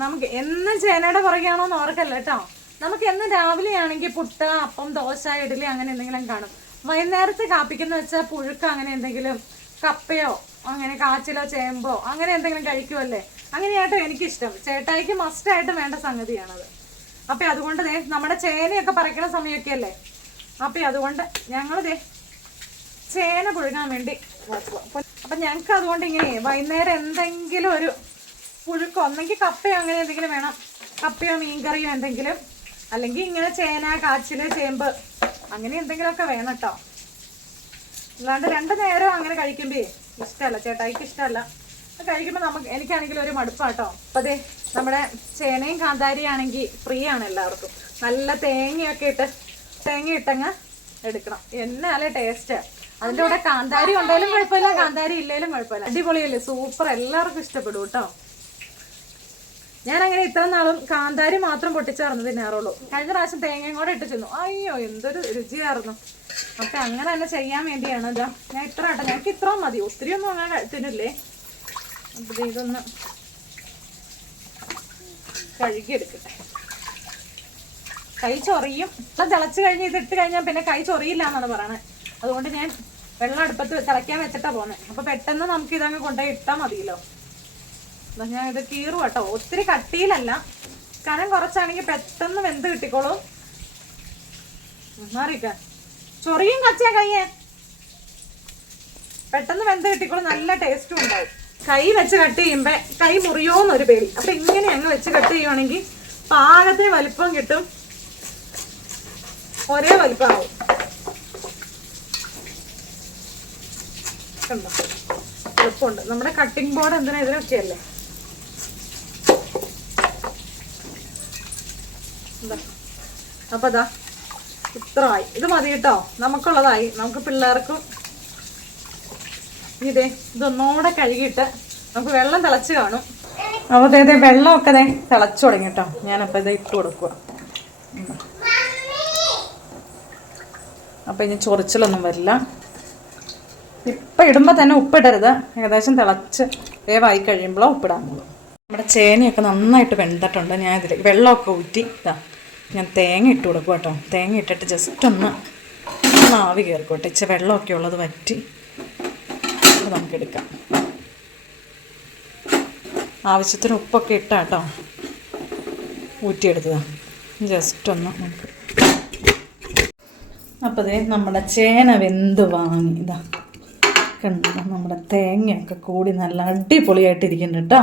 നമുക്ക് എന്നും ചേനയുടെ പുറകെയാണോ എന്ന് ഓർക്കല്ല കേട്ടോ? നമുക്ക് എന്നും രാവിലെ ആണെങ്കിൽ പുട്ട് അപ്പം ദോശ ഇഡലി അങ്ങനെ എന്തെങ്കിലും കാണും. വൈകുന്നേരത്തെ കാപ്പിക്കെന്ന് വെച്ചാൽ പുഴുക്ക് അങ്ങനെ എന്തെങ്കിലും കപ്പയോ അങ്ങനെ കാച്ചിലോ ചേമ്പോ അങ്ങനെ എന്തെങ്കിലും കഴിക്കുമല്ലേ അങ്ങനെയാട്ടോ എനിക്കിഷ്ടം. ചേട്ടായിക്ക് മസ്റ്റായിട്ട് വേണ്ട സംഗതിയാണത്. അപ്പം അതുകൊണ്ട് ദേ നമ്മുടെ ചേനയൊക്കെ പറിക്കണ സമയമൊക്കെ അല്ലേ അപ്പം അതുകൊണ്ട് ഞങ്ങൾ ദേ ചേന പുഴുങ്ങാൻ വേണ്ടി അപ്പം ഞങ്ങൾക്ക് അതുകൊണ്ട് ഇങ്ങനെ വൈകുന്നേരം എന്തെങ്കിലും ഒരു പുഴുക്കോ ഒന്നെങ്കിൽ കപ്പയോ അങ്ങനെ എന്തെങ്കിലും വേണം. കപ്പയോ മീൻകറിയോ എന്തെങ്കിലും. അല്ലെങ്കിൽ ഇങ്ങനെ ചേന കാച്ചിൽ ചേമ്പ് അങ്ങനെ എന്തെങ്കിലുമൊക്കെ വേണം കേട്ടോ അല്ലാണ്ട് രണ്ട് നേരം അങ്ങനെ കഴിക്കുമ്പേ ഇഷ്ടമല്ല ചേട്ടായിക്ക് ഇഷ്ടമല്ല കഴിക്കുമ്പോൾ നമുക്ക് എനിക്കാണെങ്കിൽ ഒരു മടുപ്പാട്ടോ അപ്പം അതെ നമ്മുടെ ചേനയും കാന്താരിയാണെങ്കിൽ ഫ്രീ ആണ് എല്ലാവർക്കും. നല്ല തേങ്ങയൊക്കെ ഇട്ട് തേങ്ങ ഇട്ടങ്ങ് എടുക്കണം. എന്നാലേ ടേസ്റ്റ്. അതിന്റെ കൂടെ കാന്താരി ഉണ്ടെങ്കിലും കുഴപ്പമില്ല കാന്താരി ഇല്ലെങ്കിലും കുഴപ്പമില്ല. അടിപൊളിയല്ലേ? സൂപ്പർ. എല്ലാവർക്കും ഇഷ്ടപ്പെടും കേട്ടോ ഞാൻ അങ്ങനെ ഇത്ര നാളും കാന്താരി മാത്രം പൊട്ടിച്ചേർന്ന് തിന്നാറുള്ളൂ. കഴിഞ്ഞ പ്രാവശ്യം തേങ്ങയും കൂടെ ഇട്ട് ചെന്നു അയ്യോ എന്തൊരു രുചിയായിരുന്നു. അപ്പൊ അങ്ങനെ തന്നെ ചെയ്യാൻ വേണ്ടിയാണ്. ഇതാ ഞാൻ ഇത്ര ആട്ടെ. ഞങ്ങൾക്ക് ഇത്രയും മതി. ഒത്തിരി ഒന്നും അങ്ങനെ തിന്നില്ലേ? അപ്പൊ ഇതൊന്ന് കഴുകിയെടുക്കട്ടെ കൈ ചൊറിയും. ഇപ്പം തിളച്ച് കഴിഞ്ഞ് ഇതിട്ട് കഴിഞ്ഞാൽ പിന്നെ കൈ ചൊറിയില്ല എന്നാണ് പറയണത് അതുകൊണ്ട് ഞാൻ വെള്ളം അടുപ്പത്ത് തിളയ്ക്കാൻ വെച്ചിട്ടാണ് പോകുന്നത് അപ്പൊ പെട്ടെന്ന് നമുക്ക് ഇതങ്ങ് കൊണ്ടുപോയി ഇട്ടാൽ മതിയല്ലോ. ഞാൻ ഇത് കീറും കേട്ടോ. ഒത്തിരി കട്ടിയിലല്ല. കനം കുറച്ചാണെങ്കിൽ പെട്ടെന്ന് വെന്ത് കിട്ടിക്കോളും. മാറിക്ക. ചൊറിയും കച്ചയാ കയ്യേ. പെട്ടെന്ന് വെന്ത് കിട്ടിക്കോളും. നല്ല ടേസ്റ്റും ഉണ്ടാവും. കൈ വെച്ച് കട്ട് ചെയ്യുമ്പോ കൈ മുറിയോന്നൊരു പേടി. അപ്പൊ ഇങ്ങനെ അങ്ങ് വെച്ച് കട്ട് ചെയ്യുവാണെങ്കിൽ പാകത്തിന് വലിപ്പം കിട്ടും. ഒരേ വലിപ്പമാവും എളുപ്പമുണ്ട്. നമ്മുടെ കട്ടിംഗ് ബോർഡ് എന്തിനാ ഇതിനൊക്കെ എന്താ അപ്പൊ അതാ ഇത്രമായി ഇത് മതി കേട്ടോ. നമുക്കുള്ളതായി. നമുക്ക് പിള്ളേർക്കും ഇതേ ഇതൊന്നുകൂടെ കഴുകിയിട്ട് നമുക്ക് വെള്ളം തിളച്ച് കാണും. അപ്പോൾ ദേ വെള്ളമൊക്കെ ദേ തിളച്ചു തുടങ്ങി കേട്ടോ. ഞാനപ്പോൾ ഇത് ഇട്ട് കൊടുക്കുക അപ്പോൾ ഇനി ചൊറിച്ചിലൊന്നും വരില്ല. ഇപ്പം ഇടുമ്പോൾ തന്നെ ഉപ്പിടരുത്. ഏകദേശം തിളച്ച് വേവായി കഴിയുമ്പോൾ ഉപ്പിടാനുള്ളൂ. നമ്മുടെ ചേനയൊക്കെ നന്നായിട്ട് വെന്തിട്ടുണ്ട്. ഞാൻ ഇതിൽ വെള്ളമൊക്കെ ഊറ്റി ഇതാ ഞാൻ തേങ്ങ ഇട്ട് കൊടുക്കും കേട്ടോ തേങ്ങ ഇട്ടിട്ട് ജസ്റ്റ് ഒന്ന് ആവി കയറിക്കോട്ടെ ഇച്ചിരി വെള്ളമൊക്കെ ഉള്ളത് വറ്റി നമുക്ക് എടുക്കാം. ആവശ്യത്തിന് ഉപ്പൊക്കെ ഇട്ടാട്ടോ ഊറ്റിയെടുത്തതാ. ജസ്റ്റ് ഒന്ന് നമുക്ക് അപ്പോൾ ഇതേ നമ്മുടെ ചേന വെന്ത് വാങ്ങി. ഇതാ. കണ്ടോ? നമ്മുടെ തേങ്ങയൊക്കെ കൂടി നല്ല അടിപൊളിയായിട്ടിരിക്കുന്നുണ്ട് കേട്ടോ